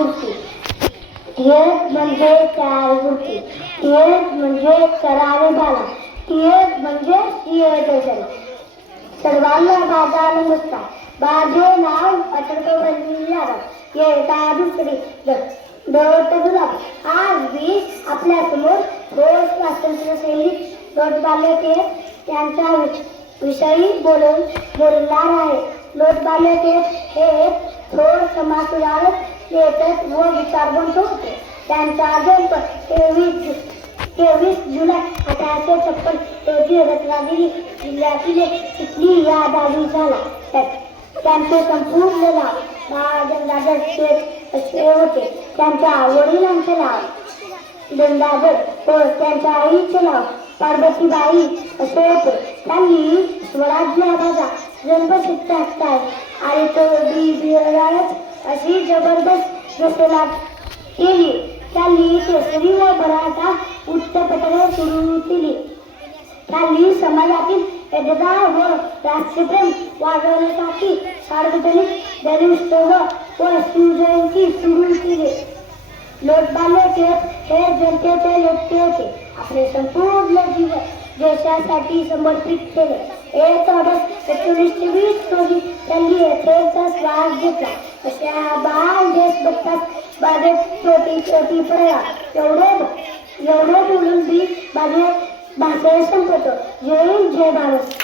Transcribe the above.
मूर्ती. एक म्हणजे चार मूर्ती एक म्हणजे करावे बाला एक म्हणजे सिंहदर्शन सर्वांना माझा नमस्कार. माझे नाव अटलकवंजी यादव. येता दुसरी दौलत गुलाब आज मी आपल्यासमोर थोर स्वातंत्र्य सैनिक लोटबाले के यांच्या विषयी बोलून बोलणार आहे. लोटबाले के हे एक थोर समाजसुधारक लेखक व विचारवंत होते त्यांचा जन्म तेवीस तेवीस जुलै अठराशे छप्पन रोजी रत्नागिरी जिल्ह्यातील चिखली या गावी झाला. त्यांचे संपूर्ण नाव बाळ गंगाधर शेठ असे होते. त्यांच्या वडिलांचे नाव गंगाधर व त्यांच्या आईचे नाव पार्वतीबाई असे होते. त्यांनी स्वराज्य आधा जन्म जन्मसिद्ध असतात आणि तो बी बिराळच अशी जबरदस्त रचना केली. त्यांनी केसरी व मराठा वृत्तपत्रे सुरू केली. त्यांनी समाजातील एकदा व राष्ट्रप्रेम वाढवण्यासाठी सार्वजनिक गणेशोत्सव व शिवजयंती सुरू केली. लोटबाले टिळक हे जनतेचे लोटके होते. आपले संपूर्ण जीवन देशासाठी समर्पित केले. एक ऑगस्ट एकोणीसशे वीस रोजी त्यांनी यथेचा श्वास घेतला अशा बाल देशभक्तात माझे छोटी छोटी प्रयास एवढे एवढे बोलून मी माझे भाषण संपवतो. जय हिंद, जय भारत.